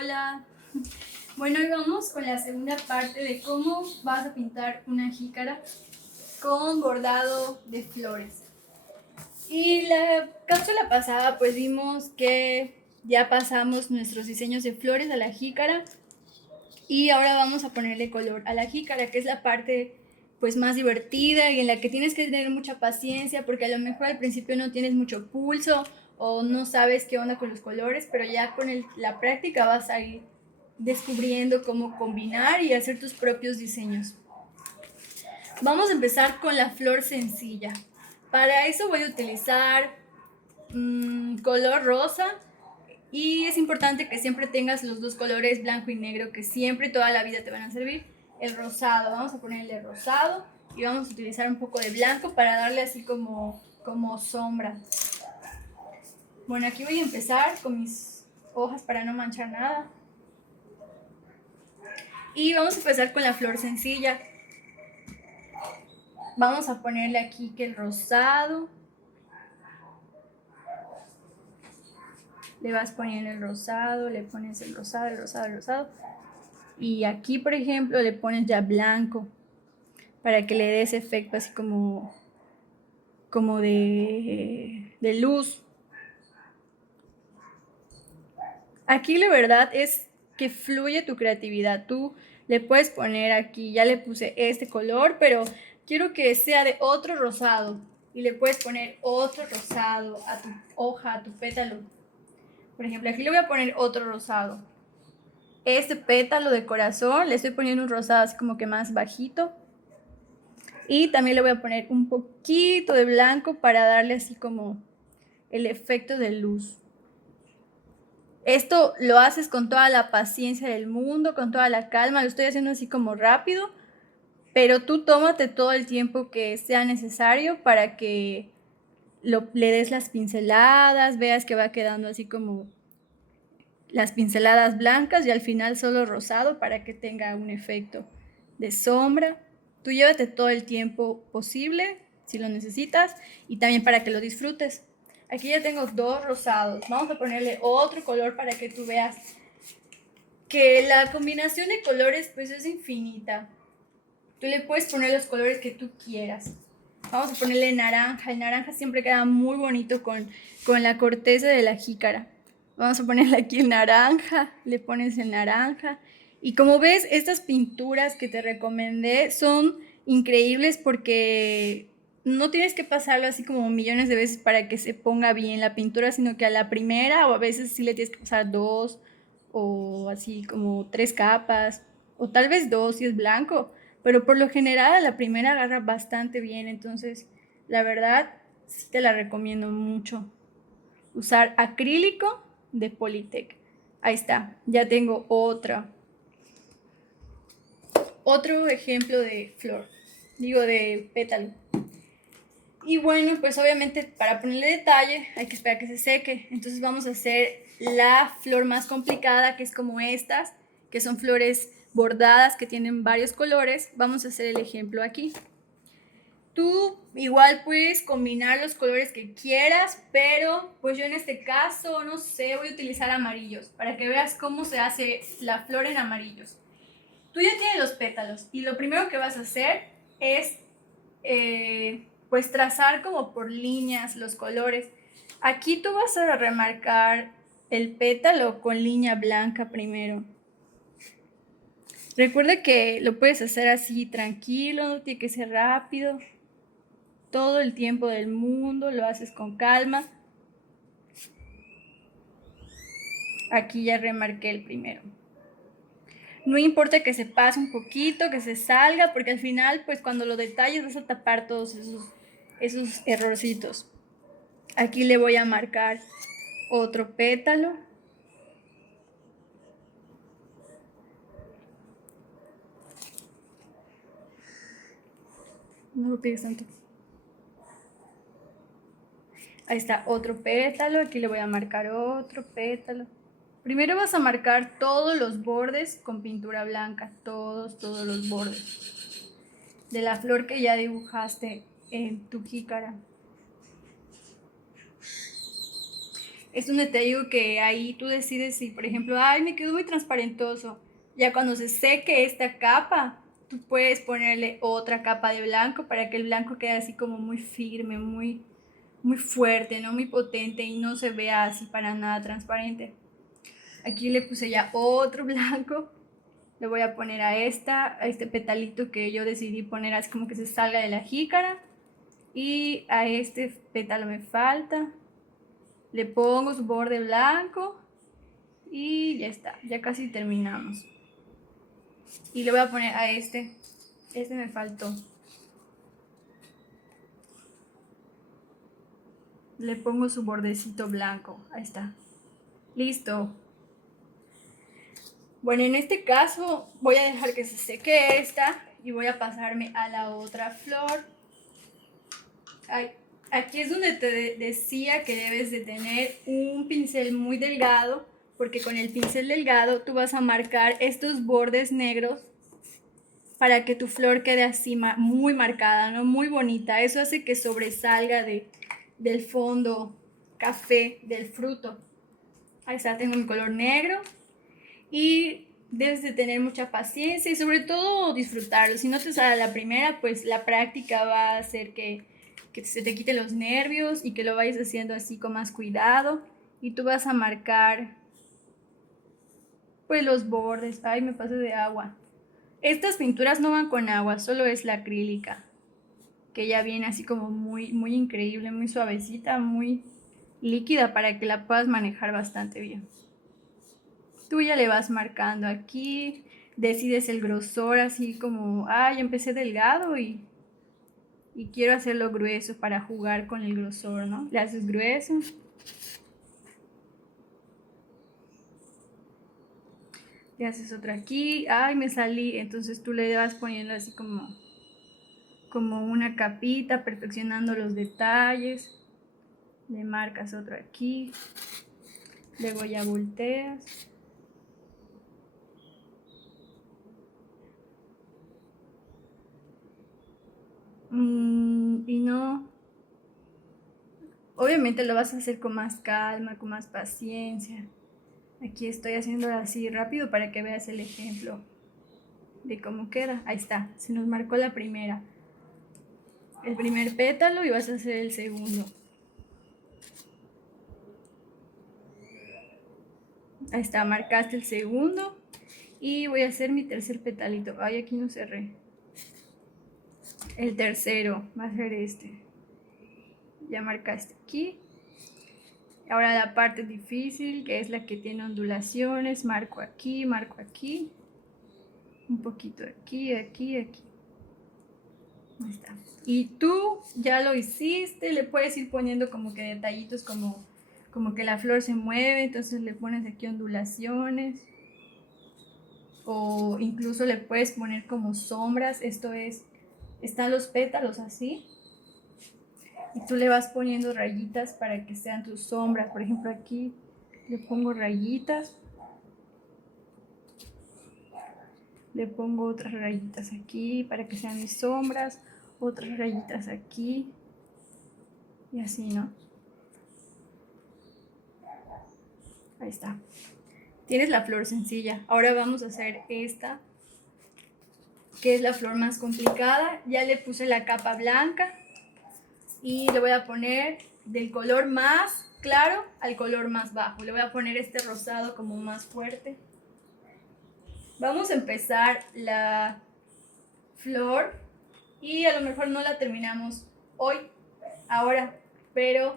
Hola. Bueno, hoy vamos con la segunda parte de cómo vas a pintar una jícara con bordado de flores. Y la cápsula pasada pues vimos que ya pasamos nuestros diseños de flores a la jícara y ahora vamos a ponerle color a la jícara, que es la parte pues más divertida y en la que tienes que tener mucha paciencia porque a lo mejor al principio no tienes mucho pulso o no sabes qué onda con los colores, pero ya con la práctica vas a ir descubriendo cómo combinar y hacer tus propios diseños. Vamos a empezar con la flor sencilla. Para eso voy a utilizar color rosa y es importante que siempre tengas los dos colores blanco y negro que siempre toda la vida te van a servir. El rosado, vamos a ponerle rosado y vamos a utilizar un poco de blanco para darle así como sombra. Bueno, aquí voy a empezar con mis hojas para no manchar nada. Y vamos a empezar con la flor sencilla. Vamos a ponerle aquí que el rosado. Le vas poniendo el rosado, le pones el rosado, el rosado, el rosado. Y aquí, por ejemplo, le pones ya blanco para que le dé ese efecto así como de luz. Aquí la verdad es que fluye tu creatividad. Tú le puedes poner aquí, ya le puse este color, pero quiero que sea de otro rosado. Y le puedes poner otro rosado a tu hoja, a tu pétalo. Por ejemplo, aquí le voy a poner otro rosado. Este pétalo de corazón le estoy poniendo un rosado así como que más bajito. Y también le voy a poner un poquito de blanco para darle así como el efecto de luz. Esto lo haces con toda la paciencia del mundo, con toda la calma. Lo estoy haciendo así como rápido, pero tú tómate todo el tiempo que sea necesario para que le des las pinceladas, veas que va quedando así como las pinceladas blancas y al final solo rosado para que tenga un efecto de sombra. Tú llévate todo el tiempo posible si lo necesitas y también para que lo disfrutes. Aquí ya tengo dos rosados. Vamos a ponerle otro color para que tú veas que la combinación de colores pues es infinita. Tú le puedes poner los colores que tú quieras. Vamos a ponerle naranja. El naranja siempre queda muy bonito con la corteza de la jícara. Vamos a ponerle aquí el naranja, le pones el naranja. Y como ves, estas pinturas que te recomendé son increíbles porque no tienes que pasarlo así como millones de veces para que se ponga bien la pintura, sino que a la primera o a veces sí le tienes que pasar dos o así como tres capas o tal vez dos si es blanco, pero por lo general a la primera agarra bastante bien, entonces la verdad sí te la recomiendo mucho. Usar acrílico de Polytech. Ahí está, ya tengo otro ejemplo de flor, digo de pétalo. Y bueno, pues obviamente para ponerle detalle hay que esperar que se seque. Entonces vamos a hacer la flor más complicada, que es como estas, que son flores bordadas que tienen varios colores. Vamos a hacer el ejemplo aquí. Tú igual puedes combinar los colores que quieras, pero pues yo en este caso, no sé, voy a utilizar amarillos para que veas cómo se hace la flor en amarillos. Tú ya tienes los pétalos y lo primero que vas a hacer es pues trazar como por líneas los colores. Aquí tú vas a remarcar el pétalo con línea blanca primero. Recuerda que lo puedes hacer así tranquilo, no tiene que ser rápido. Todo el tiempo del mundo, lo haces con calma. Aquí ya remarqué el primero. No importa que se pase un poquito, que se salga, porque al final, pues cuando lo detalles vas a tapar todos esos errorcitos. Aquí le voy a marcar otro pétalo. No lo pegues tanto. Ahí está otro pétalo, aquí le voy a marcar otro pétalo. Primero vas a marcar todos los bordes con pintura blanca, todos los bordes de la flor que ya dibujaste en tu jícara. Es donde te digo que ahí tú decides si, por ejemplo, ay, me quedó muy transparentoso. Ya cuando se seque esta capa, tú puedes ponerle otra capa de blanco para que el blanco quede así como muy firme, muy fuerte, ¿no? Muy potente y no se vea así para nada transparente. Aquí le puse ya otro blanco. Le voy a poner a este petalito que yo decidí poner así como que se salga de la jícara. Y a este pétalo me falta. Le pongo su borde blanco. Y ya está, ya casi terminamos. Y le voy a poner a este me faltó. Le pongo su bordecito blanco, ahí está. Listo. Bueno, en este caso voy a dejar que se seque esta y voy a pasarme a la otra flor. Aquí es donde te decía que debes de tener un pincel muy delgado, porque con el pincel delgado tú vas a marcar estos bordes negros para que tu flor quede así muy marcada, ¿no? Muy bonita. Eso hace que sobresalga del fondo café del fruto. Ahí está, tengo mi color negro. Y debes de tener mucha paciencia y sobre todo disfrutarlo. Si no te sale la primera, pues la práctica va a hacer que se te quiten los nervios y que lo vayas haciendo así con más cuidado. Y tú vas a marcar pues los bordes. Ay, me pasé de agua. Estas pinturas no van con agua, solo es la acrílica, que ya viene así como muy increíble, muy suavecita, muy líquida para que la puedas manejar bastante bien. Tú ya le vas marcando aquí, decides el grosor así como, ya empecé delgado y quiero hacerlo grueso para jugar con el grosor, ¿no? Le haces grueso. Le haces otro aquí, me salí, entonces tú le vas poniendo así como una capita, perfeccionando los detalles. Le marcas otro aquí, luego ya volteas. Y no, obviamente lo vas a hacer con más calma, con más paciencia. Aquí estoy haciendo así rápido para que veas el ejemplo de cómo queda. Ahí está, se nos marcó la primera. El primer pétalo y vas a hacer el segundo. Ahí está, marcaste el segundo. Y voy a hacer mi tercer petalito. Ay, aquí no cerré. El tercero va a ser este. Ya marcaste aquí. Ahora la parte difícil, que es la que tiene ondulaciones. Marco aquí, un poquito aquí, aquí. Ahí está. Y tú ya lo hiciste, le puedes ir poniendo como que detallitos como que la flor se mueve, entonces le pones aquí ondulaciones. O incluso le puedes poner como sombras, esto es, están los pétalos así. Y tú le vas poniendo rayitas para que sean tus sombras. Por ejemplo, aquí le pongo rayitas. Le pongo otras rayitas aquí para que sean mis sombras. Otras rayitas aquí. Y así, ¿no? Ahí está. Tienes la flor sencilla. Ahora vamos a hacer esta, que es la flor más complicada. Ya le puse la capa blanca. Y le voy a poner del color más claro al color más bajo. Le voy a poner este rosado como más fuerte. Vamos a empezar la flor y a lo mejor no la terminamos ahora, pero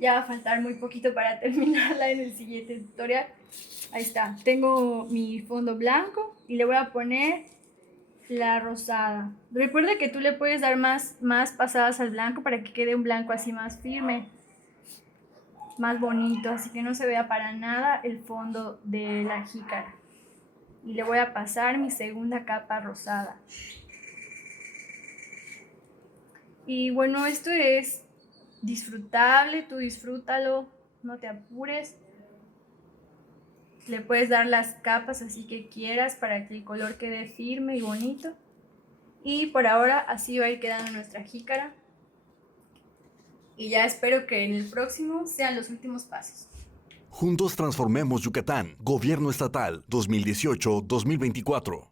ya va a faltar muy poquito para terminarla en el siguiente tutorial. Ahí está, tengo mi fondo blanco y le voy a poner la rosada. Recuerda que tú le puedes dar más pasadas al blanco para que quede un blanco así más firme, más bonito, así que no se vea para nada el fondo de la jícara. Y le voy a pasar mi segunda capa rosada. Y bueno, esto es disfrutable, tú disfrútalo, no te apures. Le puedes dar las capas así que quieras para que el color quede firme y bonito. Y por ahora así va a ir quedando nuestra jícara. y ya espero que en el próximo sean los últimos pasos. Juntos transformemos Yucatán. Gobierno Estatal 2018-2024.